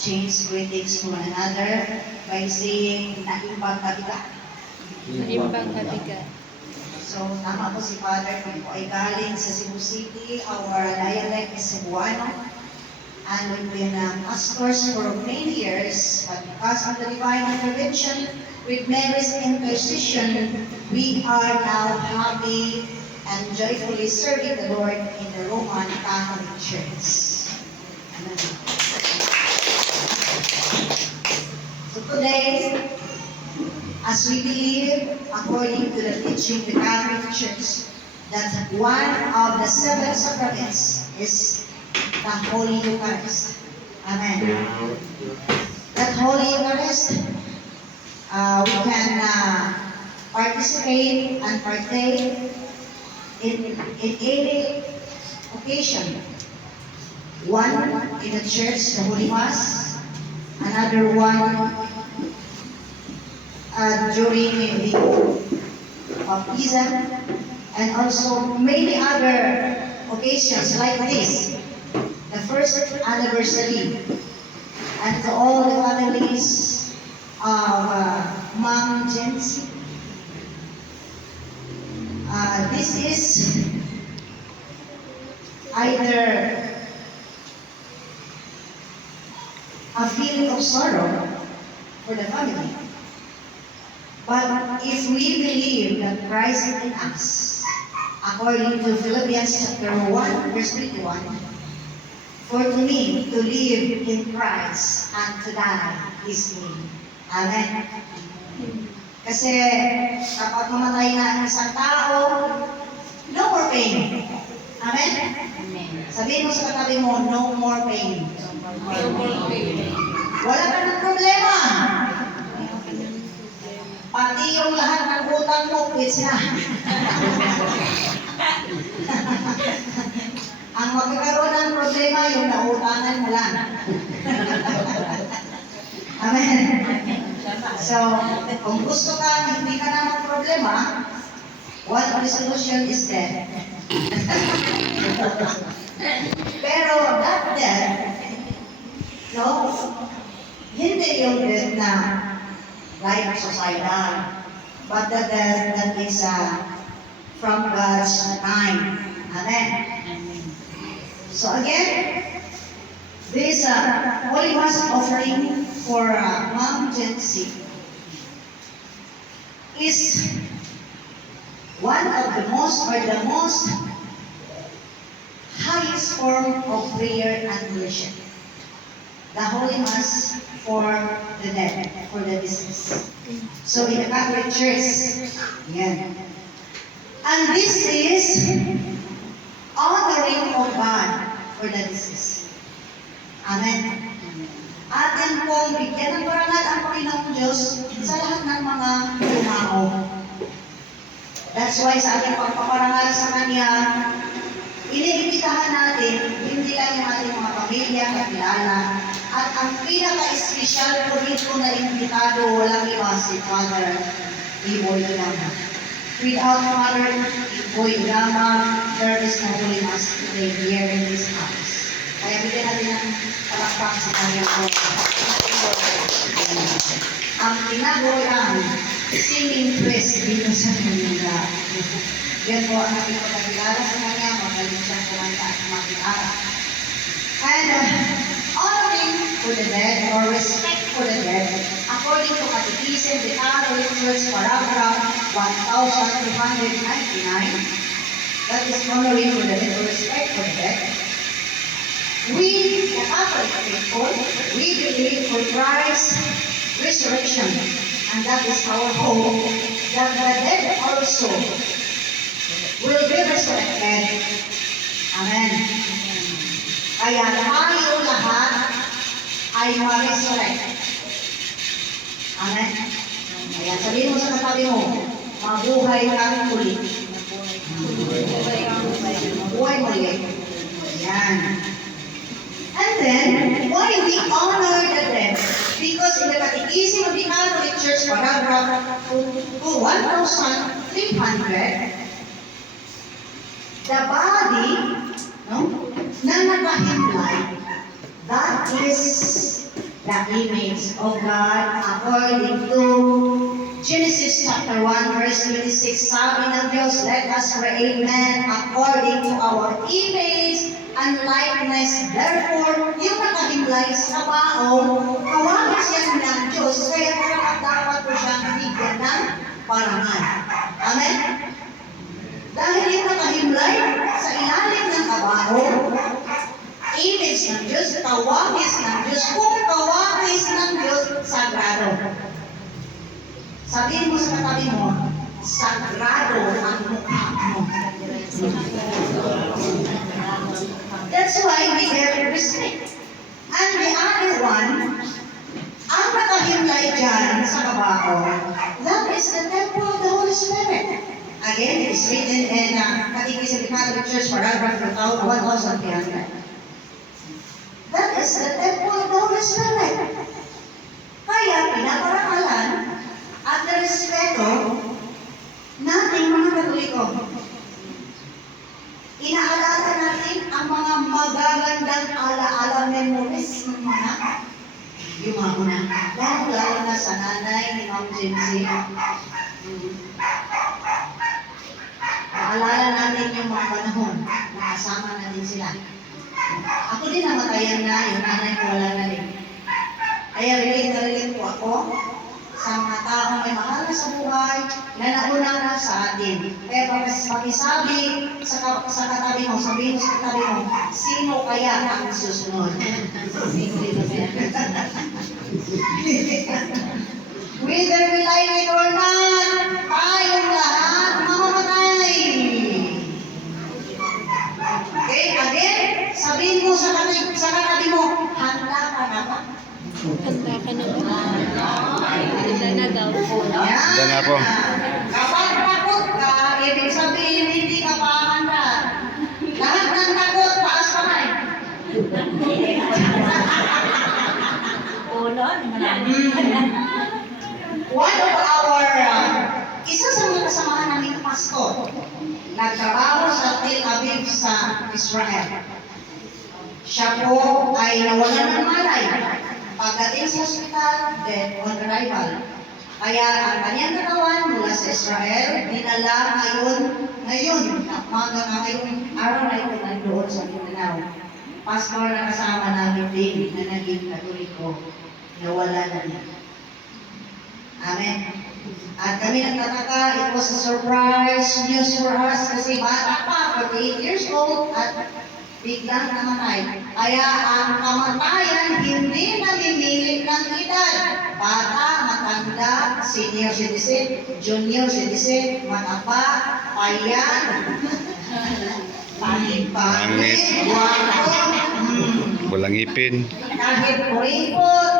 exchange greetings to one another by saying, naimbang kabiga. Naimbang kabiga. So, tama po si Father, kung po ay galing sa Cebu City, our dialect is Cebuano. And we've been pastors for many years, but because of the divine intervention, with Mary's intercession, we are now happy and joyfully serving the Lord in the Roman Catholic Church. Amen. So today, as we believe, according to the teaching of the Catholic Church, that one of the seven sacraments is the Holy Eucharist. Amen. That Holy Eucharist, we can participate and partake in any occasion. One in the church, the Holy Mass, another one during the baptism, and also many other occasions like this, the first anniversary, and to all the families of Mom Jency. This is either a feeling of sorrow for the family. But if we believe that Christ is in us, according to Philippians chapter 1, verse 21, for to me to live in Christ and to die is me. Amen. Kasi kapag mamatay na ang isang tao, no more pain. Amen? Sabihin mo sa katabi mo, no more pain. No more pain. Wala ka ng problema. Pati yung lahat ng utang mo, quits na. Ang magkakaroon ng problema, yung nautangan mo lang. Amen. So, kung gusto ka, hindi ka na mag-problema, one resolution is death. Pero that death, no, hindi yung death na like societal, but the death that is from God's time. Amen. So again, this Holy Mass offering for Mom Jency is one of the most highest form of prayer and worship. The Holy Mass for the dead, for the deceased. So in the Catholic Church, yeah. And this is honoring of God for the deceased. Amen. Atin pong bigyan ng parangal ang Panginoong Diyos sa lahat ng mga lumao. That's why sa ating pagpaparangal sa Kanya, iniimbitahan natin, hindi lang yung ating mga pamilya, kakilala, at ang pinaka-espesyal po dito na imbitado, walang iba si Father Iboy Ilama. Without Father Iboy Ilama, there is no Holy Mass today here in this house. Kaya bigyan natin ng palakpak sa kanya po. Ang tinagoyang singing praise dito sa Manila. Yan po ang ating pagkakilala sa kanya, magaling siyang kumanta at mag-iara. And honoring for the dead or respect for the dead, according to Catechism, the Catholic Church paragraph 1299, that is honoring for the dead or respect for the dead. We, the Catholic faithful, we believe for Christ's resurrection, and that is our hope, that the dead also will be resurrected. Amen. Kaya tayo lahat ay ma-resurrect. Amen. Kaya sabihin mo sa katabi mo, mabuhay kang muli. Mabuhay muli. Ayan. And then, why we honor the dead? Because in the Catechism of the Catholic Church, paragraph 1300, the body, no, na nakahimlay, that is the image of God according to Genesis chapter 1 verse 26. Sabi ng Diyos, let us create man according to our image and likeness. Therefore, yung nakahimlay sa kabao, kawagas yan ng Diyos, kaya dapat po siyang bigyan ng parangal. Amen? Dahil yung nakahimlay sa ilalim ng kabao, image ng Diyos, kawagis ng Diyos. Kung kawagis ng Diyos, sagrado. Sabihin mo sa katabi mo, sagrado ang mukha mo. That's why we have respect. And the other one, ang nakahimlay dyan sa kabao, that is the temple of the Holy Spirit. Again, it is written in Catechism of the Catholic Church, paragraph 1300. That is the temple of the Holy Spirit. Kaya pinaparangalan at respeto nating mga Katoliko. Inaalala natin ang mga magagandang alaala memories ng mga yumamuna. Lalo na sa nanay ni Ma'am Jensi. Naalala natin yung mga panahon na kasama natin sila. Ako din namatayan na, yung nanay ko wala na rin. Kaya relate po ako sa mga taong may mahal na sa buhay na nauna na sa atin. Kaya pakisabi sa katabi mo, sabihin mo sa katabi mo, sino kaya ang susunod? Whether we like it or not, tayong lahat mamamatay. Okay, again, sabihin mo sa katabi mo, handa ka na ba? Handa ka na ba? Handa na daw. Handa na po. Kapag takot ka, ibig sabihin hindi ka pa handa. Lahat ng takot, paas kamay. One of our, isa sa mga kasamahan namin pastor, nagtrabaho sa Tel Aviv sa Israel. Siya po ay nawalan ng malay. Pagdating sa ospital, death on arrival. Kaya ang kanyang katawan mula sa Israel, dinala ngayon, hanggang ngayong araw na ito nandoon sa Mindanao. Pastor na kasama namin din na naging Katoliko, nawala na niya. Amen. At kami nagtataka, it was a surprise news for us kasi bata pa, 48 years old, at biglang namatay. Kaya ang kamatayan hindi namimili ng edad. Bata, matanda, senior citizen, junior citizen, mataba, payan, pangit, guwapo, Walang ipin. kahit kuripot.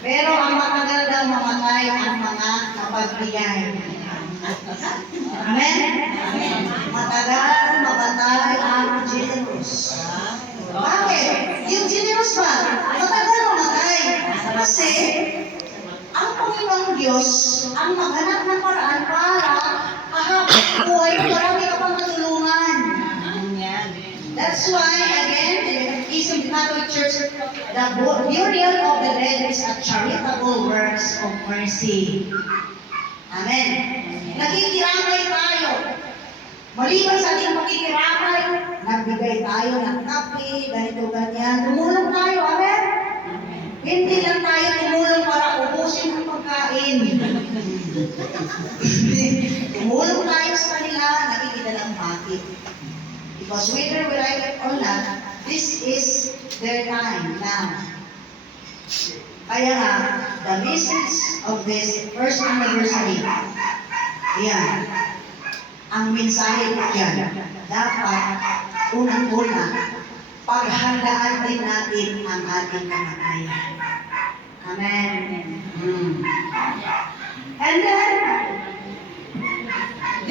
Pero ang matagal daw mamatay ang mga kapagbigay. Amen? Matagal mamatay ang generous. Bakit? Yung generous ba? Matagal mamatay. Kasi ang Panginoong Diyos ang maghanap ng paraan para kahapon buhay na marami ka pang matulungan. That's why, again, in the Catechism of the Catholic Church, the burial of the dead is a charitable works of mercy. Amen. Nakikiramay tayo. Maliban sa ating pakikiramay, nagbigay tayo ng kape, ganito, ganyan. Tumulong tayo, amen? Hindi lang tayo tumulong para ubusin ang pagkain. Tumulong tayo sa kanila, nakikita lang bakit. Because whether we like it or not, this is their time now. Kaya nga, the message of this first anniversary, yan, ang mensahe ko dyan, dapat unang-una, paghandaan din natin ang ating kamatayan. Amen. And then,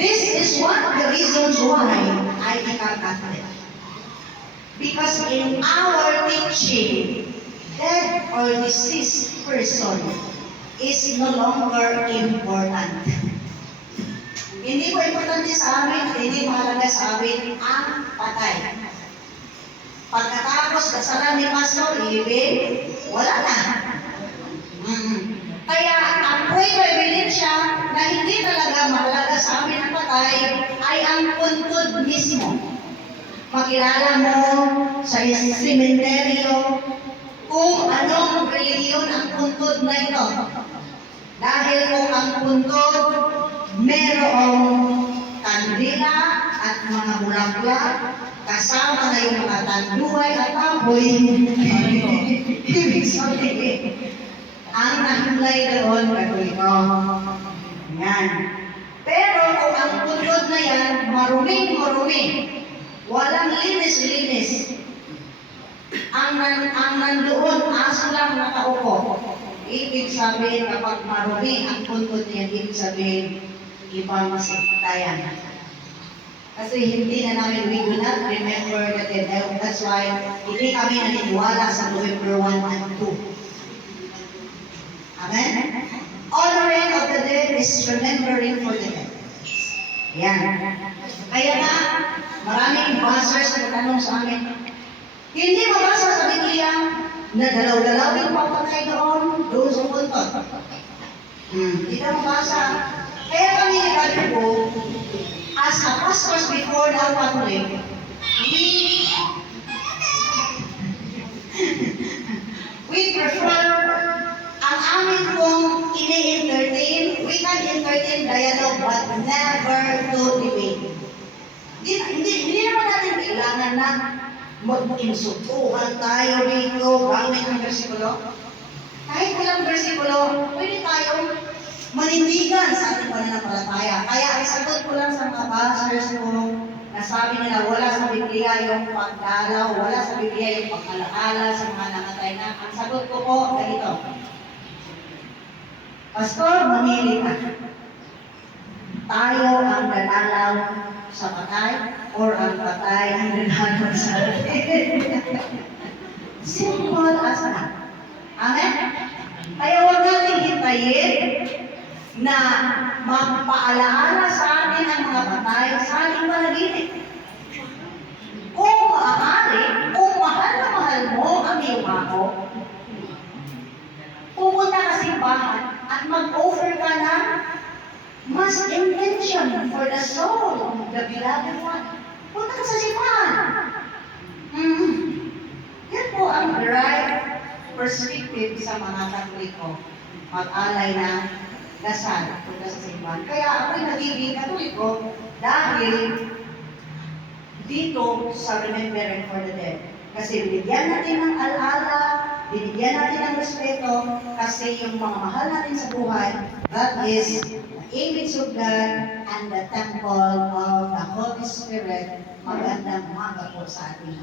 this is one of the reasons why I become Catholic. Because in our teaching, dead or deceased person is no longer important. Hindi po importante sa amin, hindi mahalaga sa amin ang patay. Pagkatapos kasalan ni Pastor, ibig, wala na. Kaya ako'y may ebidensya na hindi talaga mahalaga sa amin ang patay ay ang puntod mismo. Makilala mo sa sementeryo kung anong reliyon ang puntod na ito. Dahil kung ang puntod merong kandila at mga bulaklak, kasama na yung mga tanduay at apoy, ibig sabihin, ang nakulay doon Katoliko. Yan. Pero kung ang puntod na yan, maruming-marumi, walang linis-linis, ang nandoon, aso lang nakaupo. Ibig sabihin, kapag marumi ang puntod niya, ibig sabihin, ibang masaktayan. Kasi hindi na namin, we do not remember the dead. That's why, hindi kami naniniwala sa November 1 and 2. Amen? Honoring of the dead is remembering for the dead. Yan. Kaya na, maraming buzzers na tanong sa amin, hindi mabasa sa Biblia na dalaw-dalaw yung pagpatay doon sa punto. Hindi na mabasa. Kaya kami ni Brother Bo, as a pastors before now Catholic, we prefer ang amin pong ini-entertain, we can entertain dialogue but never to debate. Hindi naman natin kailangan na mag-insultuhan tayo rito gamit ang versikulo. Kahit walang versikulo, pwede tayong manindigan sa ating pananampalataya. Kaya ang sagot ko lang sa mga pastors ko na sabi nila wala sa Biblia yung pagdalaw, wala sa Biblia yung pagkalaala sa mga nakatay na. Ang sagot ko po, ganito. Pastor, mamili ka. Tayo ang dadalaw sa patay or ang patay ang dadalaw sa atin. Simple as that. Amen? Kaya huwag natin hintayin na magpaalaala sa atin ang mga patay sa ating panaginip. Kung maaari, kung mahal na mahal mo ang iyong ako, pupunta ka sa simbahan at mag-offer ka na mas intention for the soul of the beloved one. Punta ka sa simbahan. Yan po ang right perspective sa mga Katoliko. Mag-alay na dasal punta sa simbahan. Kaya ako'y nagiging Katoliko dahil dito sa remembering for the dead. Kasi binigyan natin ng alaala, binigyan natin ng respeto, kasi yung mga mahal natin sa buhay, that is the image of God and the temple of the Holy Spirit. Magandang umaga po sa atin.